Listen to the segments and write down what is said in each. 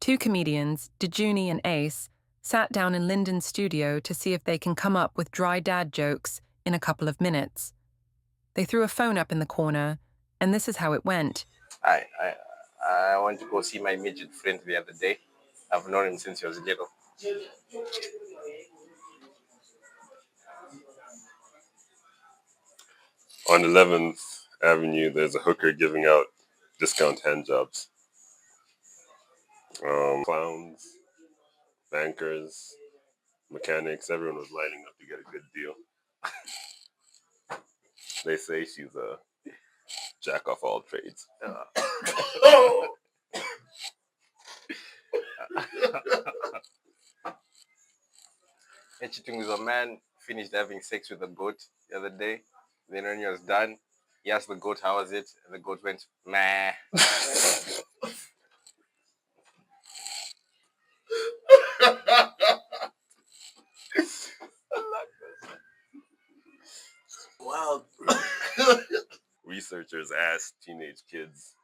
Two comedians, Dejuni and Ace, sat down in Lynden's studio to see if they can come up with dry dad jokes in a couple of minutes. They threw a phone up in the corner, and this is how it went. I went to go see my midget friend the other day. I've known him since he was little. On 11th Avenue, there's a hooker giving out discount hand jobs. Clowns, bankers, mechanics, everyone was lining up to get a good deal. They say she's a jack of all trades. Interesting was a man finished having sex with a goat the other day. Then when he was done, he asked the goat how was it, and the goat went meh. Wow. Researchers asked teenage kids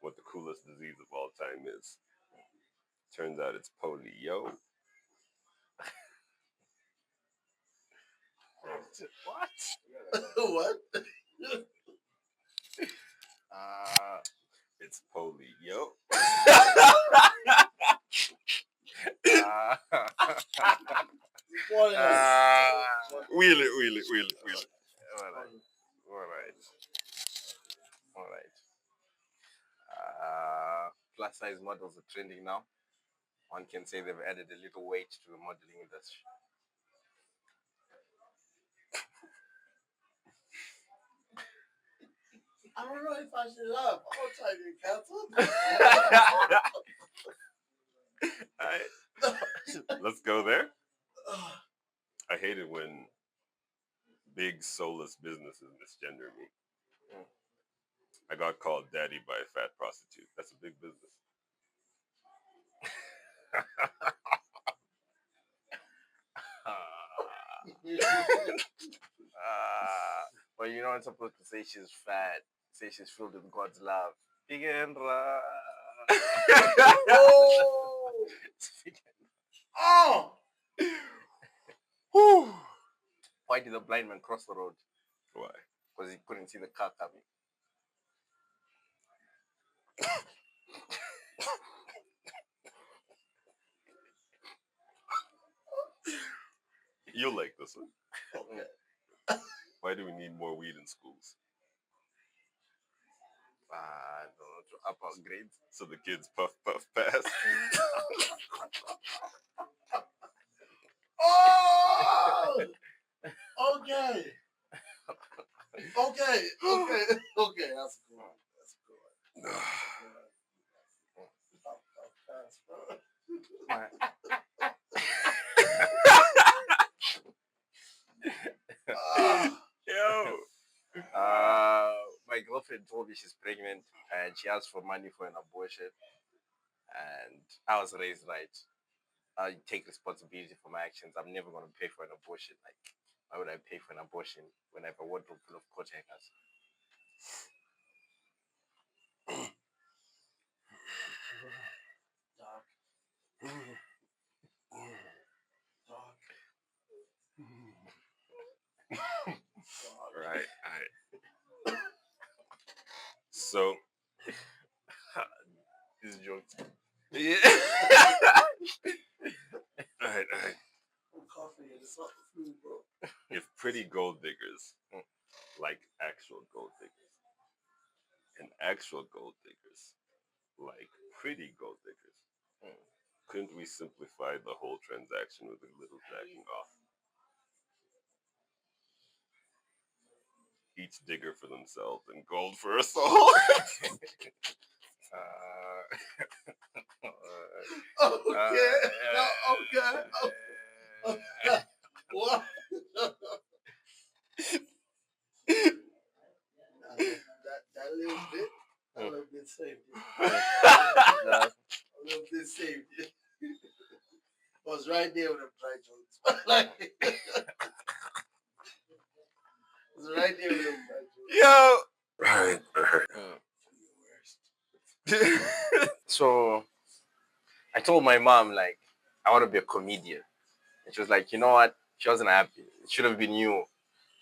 what the coolest disease of all time is. Turns out it's polio. What? It's polio. Wheel it. All right. Plus size models are trending now. One can say they've added a little weight to the modeling industry. I don't know if I should laugh. I'm trying to cancel. Let's go there. I hate it when big soulless businesses misgender me. I got called daddy by a fat prostitute. That's a big business. Well, you know, I'm supposed to say she's fat. Say she's filled with God's love. Pigendra. Oh! Why did the blind man cross the road? Why? Because he couldn't see the car coming. You'll like this one. Why do we need more weed in schools? To up our grades. So the kids puff, pass. Oh! Okay. That's cool. Yo. My girlfriend told me she's pregnant and she asked for money for an abortion. And I was raised right. I take responsibility for my actions. I'm never going to pay for an abortion. Like, why would I pay for an abortion when I have a wardrobe full of coat hangers? Right. So, These jokes. yeah. All right. It's not the flu, bro. If pretty gold diggers like actual gold diggers, and actual gold diggers like pretty gold diggers, couldn't we simplify the whole transaction with a little backing off? Each digger for themselves and gold for us all. Okay. What? that little bit saved you. A little bit saved you. I was right there with them dry jokes. I was right there with them dry jokes. Yo! Right. So, I told my mom, like, I want to be a comedian. And she was like, you know what? She wasn't happy. It should have been you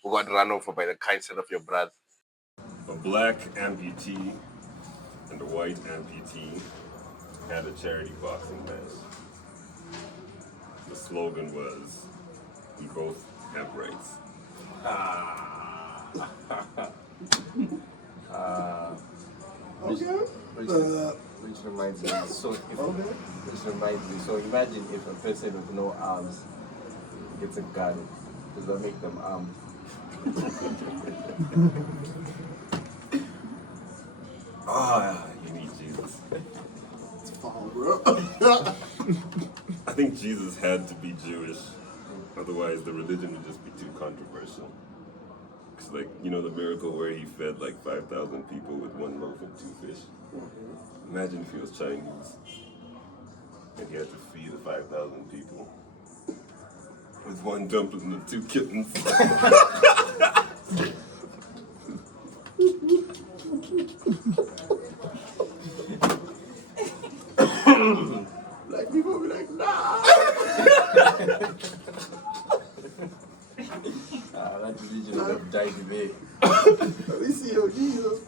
who got run over by the kindset of your brother. A black amputee and a white amputee had a charity boxing match. The slogan was, "We both have rights." Which reminds me. So imagine if a person with no arms gets a gun. Does that make them armed? You need Jesus. It's foul, bro. I think Jesus had to be Jewish, otherwise the religion would just be too controversial. Because, like, you know the miracle where he fed like 5,000 people with 1 loaf and 2 fish? Imagine if he was Chinese and he had to feed the 5,000 people with 1 dumpling and 2 kittens. Black people be like, nah. That religion would have died today. Let me see your Jesus.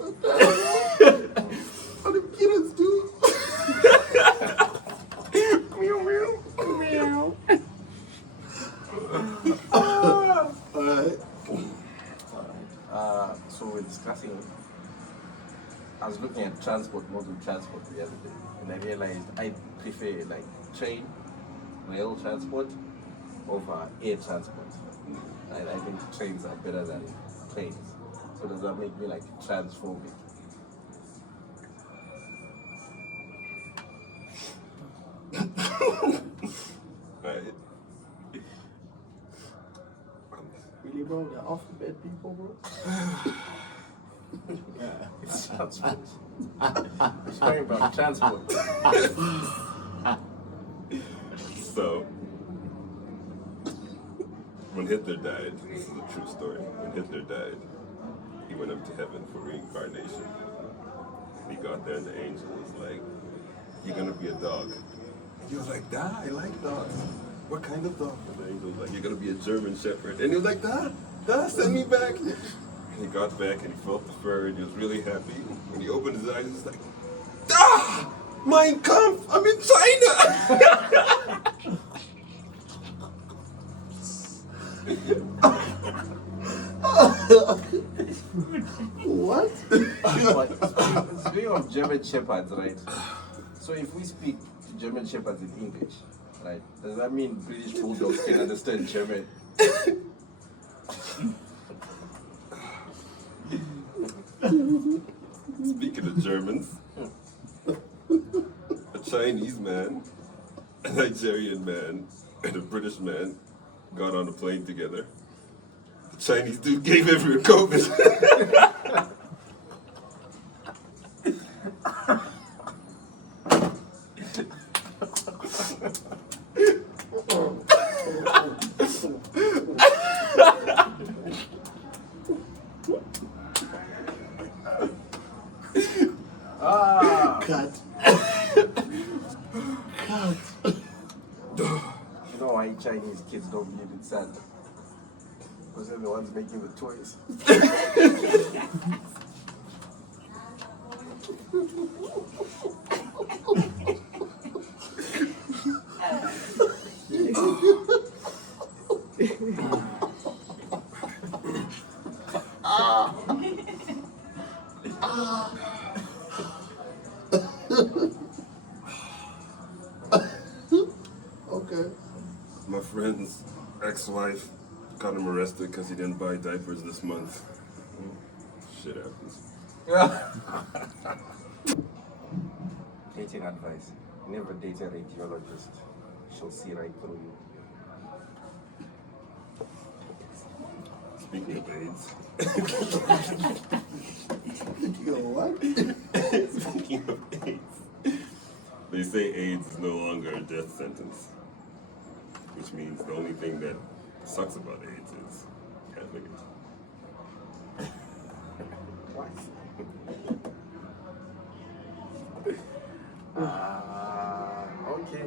What them kittens do? Meow, meow. Alright. So we're discussing. I was looking at mode of transport the other day, and I realized I prefer like train, rail transport over air transport. And I think trains are better than planes. So does that make me like transphobic? Right? Really, bro? They're off the bed people, bro? Yeah, it's transport. I'm talking about transport. So, when Hitler died, this is a true story. When Hitler died, he went up to heaven for reincarnation. He got there and the angel was like, "You're gonna be a dog." He was like, "Da, I like dogs. What kind of dog?" And the angel was like, "You're gonna be a German Shepherd." And he was like, "Da, send me back." And he got back and he felt the fur and he was really happy. When he opened his eyes, he was like, "Da, Mein Kampf, I'm in China." What? But speaking of German Shepherds, right? So if we speak to German Shepherds in English, right, does that mean British Bulldogs can understand German? Speaking of Germans, a Chinese man, a Nigerian man, and a British man got on a plane together. The Chinese dude gave everyone COVID. Cut. Cut. You know why Chinese kids don't believe in Santa? Because they're the ones making the toys. Okay. My friend's ex-wife got him arrested because he didn't buy diapers this month. Shit happens. Dating advice. Never date a radiologist. She'll see right through you. Speaking of AIDS. Yo, what? Speaking of AIDS. They say AIDS is no longer a death sentence. Which means the only thing that sucks about AIDS is having it. What? Okay.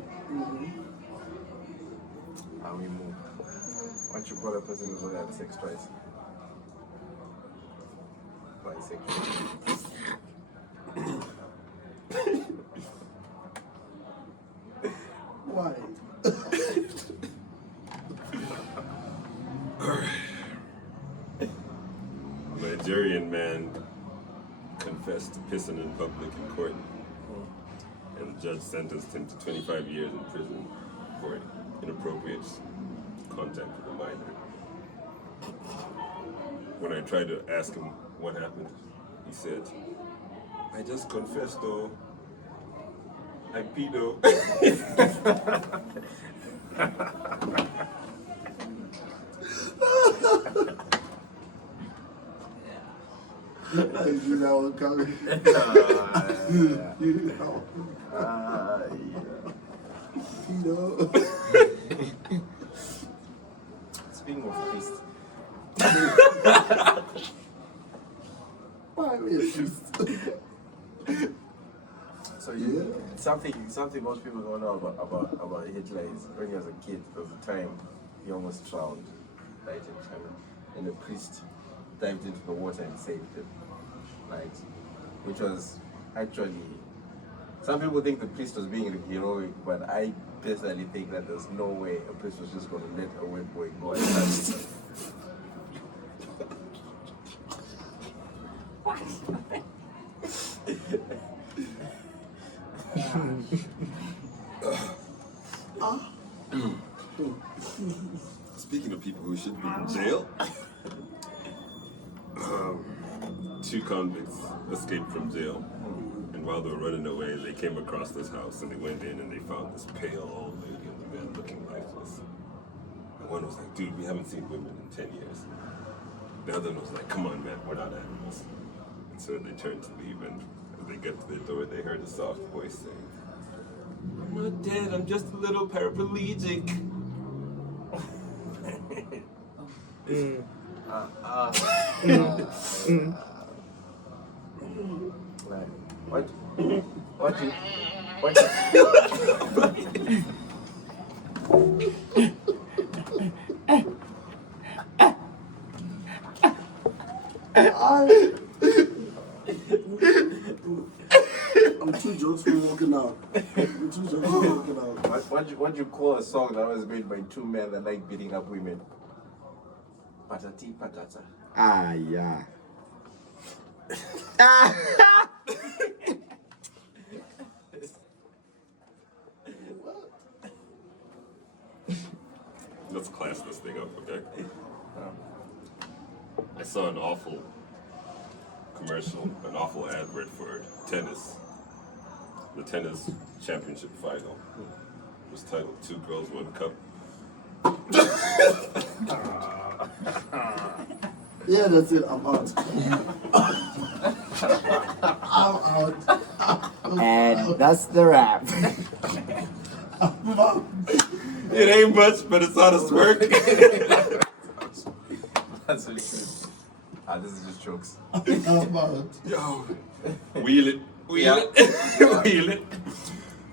And we move. What you call a person who's only had sex twice? Bisexual. Why? A Nigerian man confessed to pissing in public in court, and the judge sentenced him to 25 years in prison for inappropriate contact with a minor. When I tried to ask him what happened, he said, "I just confessed, though. I pedo." I knew that one coming. You know. Speaking of priest, Why are we a priest? so something most people don't know about Hitler is when he was a kid, there was a time he almost drowned, died in China, and the priest dived into the water and saved him. Right? Which was actually, some people think the priest was being heroic, but I personally think that there's no way a priest was just going to let a wet boy go and touch him. Speaking of people who should be in jail, two convicts escaped from jail, and while they were running away, they came across this house, and they went in and they found this pale old lady and the man looking lifeless. And one was like, "Dude, we haven't seen women in 10 years." The other one was like, "Come on, man, we're not animals." And so they turned to leave, and as they got to their door, they heard a soft voice saying, "I'm not dead, I'm just a little paraplegic." Right. What you I'm two jokes for walking out. What you call a song that was made by two men that like beating up women? Patati patata. Ah, yeah. Let's class this thing up, okay? I saw an awful commercial, an awful advert for tennis. The tennis championship final was titled "Two Girls, One Cup." Yeah, that's it. I'm out. I'm out. And that's the wrap. I'm out. It ain't much, but it's honest work. That's so true. This is just jokes. I'm out. Yo, wheel it, Yeah. wheel it.